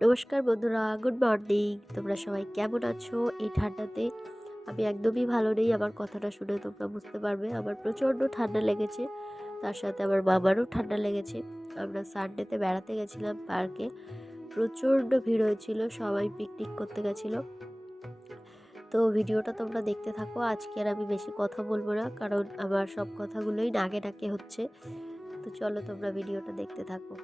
নমস্কার বন্ধুরা, good morning. তোমরা সবাই কেমন আছো? এই ঠান্ডাতে আমি একদমই ভালো নেই। আমার কথাটা শুনে তোমরা বুঝতে পারবে আমার প্রচণ্ড ঠান্ডা লেগেছে, তার সাথে আমার বাবারও ঠান্ডা লেগেছে। আমরা সানডেতে বেড়াতে গেছিলাম পার্কে, প্রচণ্ড ভিড় হয়েছিল, সবাই পিকনিক করতে গেছিলো। তো ভিডিওটা তোমরা দেখতে থাকো। আজকে আর আমি বেশি কথা বলবো না, কারণ আমার সব কথাগুলোই নাকে নাকে হচ্ছে। তো চলো তোমরা ভিডিওটা দেখতে থাকো।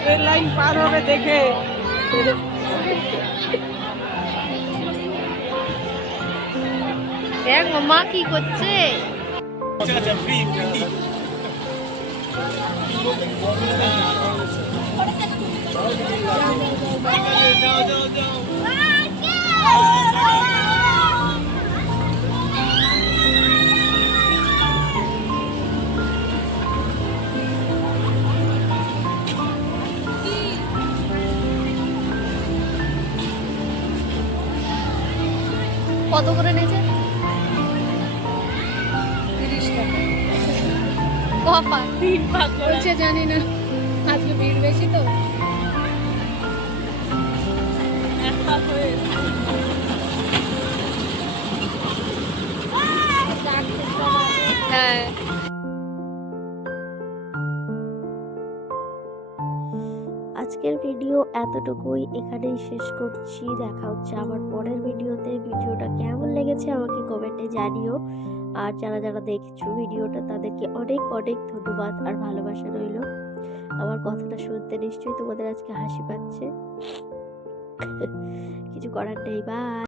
ট্রেন লাইন পার হবে দেখে। দেখ মা কি করছে। কত করে নিয়েছে? 30 টাকা। কপা 3 ভাগ বলছে, জানি না, আজকে ভিড় বেশি তো। এক ভাগ হয়ে হ্যাঁ। আজকের ভিডিও এতটুকুই, এখানেই শেষ করছি। দেখা হচ্ছে আবার পরের ভিডিওতে। ভিডিওটা কেমন লেগেছে আমাকে কমেন্টে জানিও। আর যারা যারা দেখছো ভিডিওটা তাদেরকে অনেক অনেক ধন্যবাদ আর ভালোবাসা রইল। আমার কথাটা শুনতে নিশ্চয়ই তোমাদের আজকে হাসি পাচ্ছে। কিছু করার নেই। বাই।